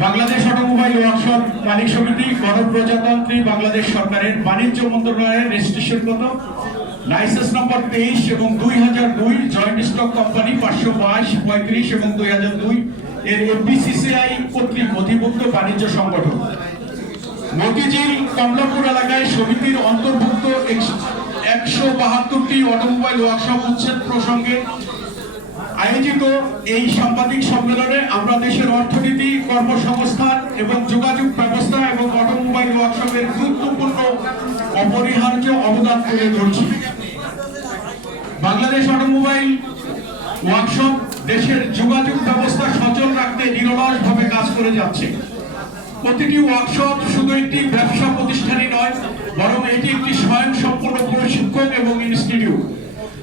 Bangladesh automobile workshop মালিক সমিতি গণপ্রজাতন্ত্রী বাংলাদেশ সরকারের বাণিজ্য মন্ত্রণালয়ের রেজিস্ট্রেশন কত লাইসেন্স নম্বর 23 এবং 2002 জয়েন্ট স্টক কোম্পানি 522, 35 এবং 2002 এর এফবিসিসিআই কর্তৃক অধিভুক্ত বাণিজ্য সংগঠন মতিঝিল কমলাপুর এলাকায় সমিতির অন্তর্ভুক্ত 172টি অটোমোবাইল ওয়ার্কশপ উচ্ছেদ প্রসঙ্গে আয়োজিত এই সাংবাদিক সম্মেলনে আমরা দেশের অর্থনীতি, কর্মসংস্থান এবং যোগাযোগ ব্যবস্থা এবং অটোমোবাইল ওয়ার্কশপের গুরুত্বপূর্ণ অপরিহার্য অবদান তুলে ধরছি। বাংলাদেশ অটোমোবাইল ওয়ার্কশপ দেশের যোগাযোগ ব্যবস্থা সচল রাখতে নিরলসভাবে কাজ করে যাচ্ছে। প্রতিটি ওয়ার্কশপ শুধু একটি ব্যবসা প্রতিষ্ঠানই নয়, বরং এটি একটি স্বয়ংসম্পূর্ণ প্রশিক্ষণ এবং ইনস্টিটিউট,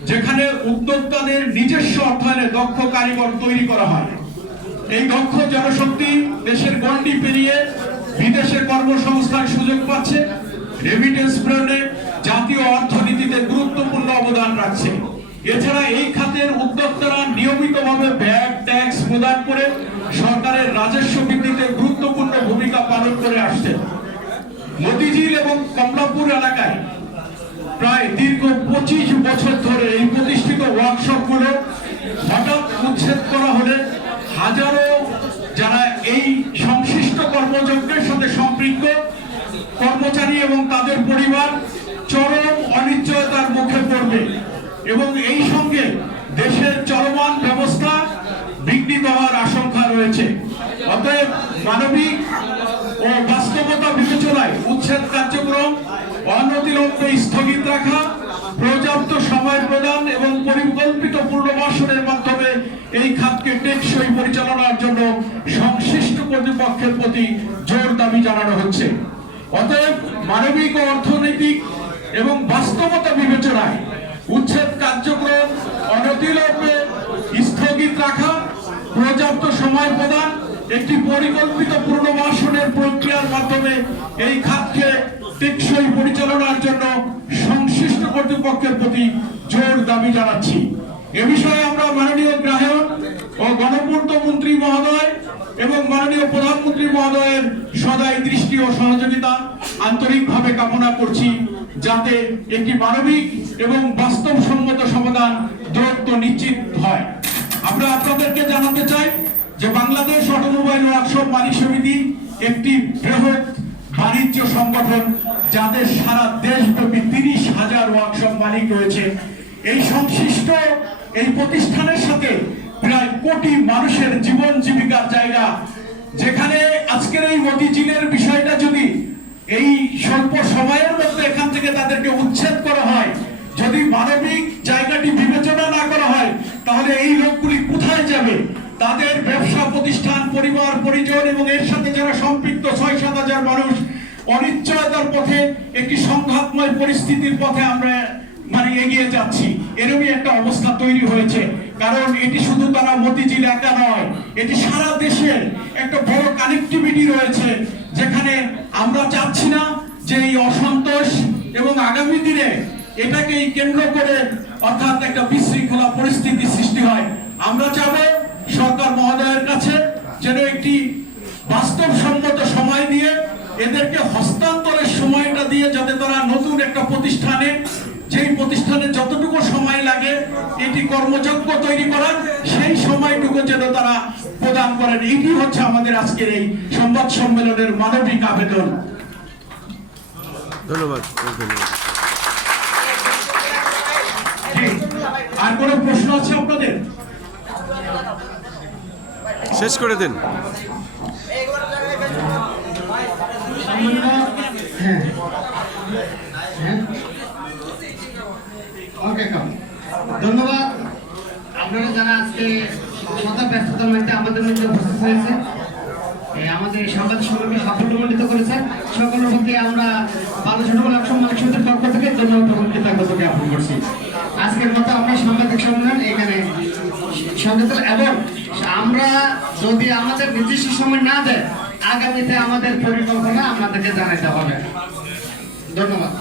যেখানে উদ্যোক্তাদের নিজস্ব অর্থায়নে দক্ষ কারিগর তৈরি করা হয়। এই দক্ষ জনশক্তি দেশের গণ্ডি পেরিয়ে বিদেশে কর্মসংস্থান সুযোগ পাচ্ছে, রেমিটেন্স প্রেরণে জাতীয় অর্থনীতিতে গুরুত্বপূর্ণ অবদান রাখছে। এছাড়া এই খাতের উদ্যোক্তারা নিয়মিতভাবে ভ্যাট ট্যাক্স প্রদান করে সরকারের রাজস্ব বৃদ্ধিতে গুরুত্বপূর্ণ ভূমিকা পালন করে আসছে। মতিঝিল এবং কমলাপুর এলাকায় প্রায় দীর্ঘ 25 বছর ধরে এই প্রতিষ্ঠিত ওয়ার্কশপগুলো হঠাৎ উচ্ছেদ করা হলে হাজারো যারা এই সংশ্লিষ্ট কর্মযজ্ঞের সাথে সম্পৃক্ত কর্মচারী এবং তাদের পরিবার চরম অনিশ্চয়তার মুখে পড়বে এবং এই সঙ্গে দেশের চলমান ব্যবস্থা বিঘ্নিত হওয়ার আশঙ্কা রয়েছে। অতএব মানবিক ও বাস্তবতা বিবেচনায় উচ্ছেদ কার্যক্রম অনতিবিলম্বে স্থগিত রাখা, পর্যাপ্ত সময় প্রদান এবং পরিকল্পিত পুনর্বাসনের মাধ্যমে এই খাতকে টেকসই পরিচালনার জন্য সংশ্লিষ্ট কর্তৃপক্ষের প্রতি জোর দাবি জানানো হচ্ছে। অতএব মানবিক ও অর্থনৈতিক এবং বাস্তবতা বিবেচনায় উচ্ছেদ কার্যক্রম অনতিবিলম্বে স্থগিত রাখা, পর্যাপ্ত সময় প্রদান, একটি পরিকল্পিত পুনর্বাসনের প্রক্রিয়ার মাধ্যমে এই খাতকে টেকসই পরিচালনার জন্য সংশ্লিষ্ট কর্তৃপক্ষের প্রতি জোর দাবি জানাচ্ছি। এ বিষয়ে আমরা মাননীয় গ্রাহক ও গণপূর্ত মন্ত্রী মহোদয় এবং মাননীয় প্রধানমন্ত্রী মহোদয়ের সদয় দৃষ্টি ও সহযোগিতা আন্তরিকভাবে কামনা করছি, যাতে একটি মানবিক এবং বাস্তবসম্মত সমাধান দ্রুত নিশ্চিত হয়। আমরা আপনাদেরকে জানাতে চাই যে বাংলাদেশ অটোমোবাইল ওয়ার্কশপ মালিক সমিতি একটি বৃহৎ বাণিজ্য সংগঠন, যাদের সারা দেশব্যাপী 30,000 ওয়ার্কশপ মালিক রয়েছে। এই সংশ্লিষ্ট এই প্রতিষ্ঠানের সাথে প্রায় কোটি মানুষের জীবন জীবিকার জায়গা, যেখানে আজকের এই মতিঝিলের বিষয়টা যদি এই স্বল্প সময়ের মধ্যে এখান থেকে তাদেরকে উচ্ছেদ করা হয়, যদি মানবিক জায়গাটি বিবেচনা না করা হয়, তাহলে এই লোকগুলি কোথায় যাবে? তাদের ব্যবসা প্রতিষ্ঠান, পরিবার পরিজন এবং এর সাথে যারা সম্পৃক্ত 6-7 হাজার মানুষ অনিশ্চয়তার পথে, একটি সংঘাতময় পরিস্থিতির পথে আমরা এগিয়ে যাচ্ছি। এরকমই একটা অবস্থা তৈরি হয়েছে, কারণ এটি শুধু তারা মতিঝিল একা নয়, এটি সারা দেশের একটা বড় কানেক্টিভিটি রয়েছে, যেখানে আমরা চাচ্ছি না যে এই অসন্তোষ এবং আগামী দিনে এটাকে কেন্দ্র করে অর্থাৎ একটা বিশৃঙ্খলা পরিস্থিতি সৃষ্টি হয়। আমরা চাবো সরকার মহোদয়ের কাছে যেন একটি বাস্তবসম্মত সময় দিয়ে এদেরকে হস্তান্তরের সময়টা দিয়ে, যাতে তারা নতুন একটা প্রতিষ্ঠানে, যেই প্রতিষ্ঠানে যতটুকু সময় লাগে এটি কর্মযজ্ঞ তৈরি করার, সেই সময়টুকু যেন তারা প্রদান করেন। এটি হচ্ছে আমাদের আজকের এই সংবাদ সম্মেলনের মানবিক আবেদন। ধন্যবাদ। আর কোনো প্রশ্ন আছে আপনাদের? শেষ করে দেন। ধন্যবাদ। আপনারা যারা আজকে শত ব্যস্ততার মধ্যে আমাদের মধ্যে উপস্থিত হয়েছে, আমাদের সংবাদ সম্মেলনকে সাফল্যমণ্ডিত করেছেন, সকলের প্রতি আমরা বাংলাদেশ অটোমোবাইল ওয়ার্কশপ মালিক সমিতির পক্ষ থেকে ধন্যবাদ এবং কৃতজ্ঞতা জ্ঞাপন করছি। আজকের মতো আমরা সাংবাদিক সম্মেলন এখানে সমাপ্ত, এবং আমরা যদি আমাদের নির্দিষ্ট সময় না দেয়, আগামীতে আমাদের পরিকল্পনা আপনাদেরকে জানাতে হবে। ধন্যবাদ।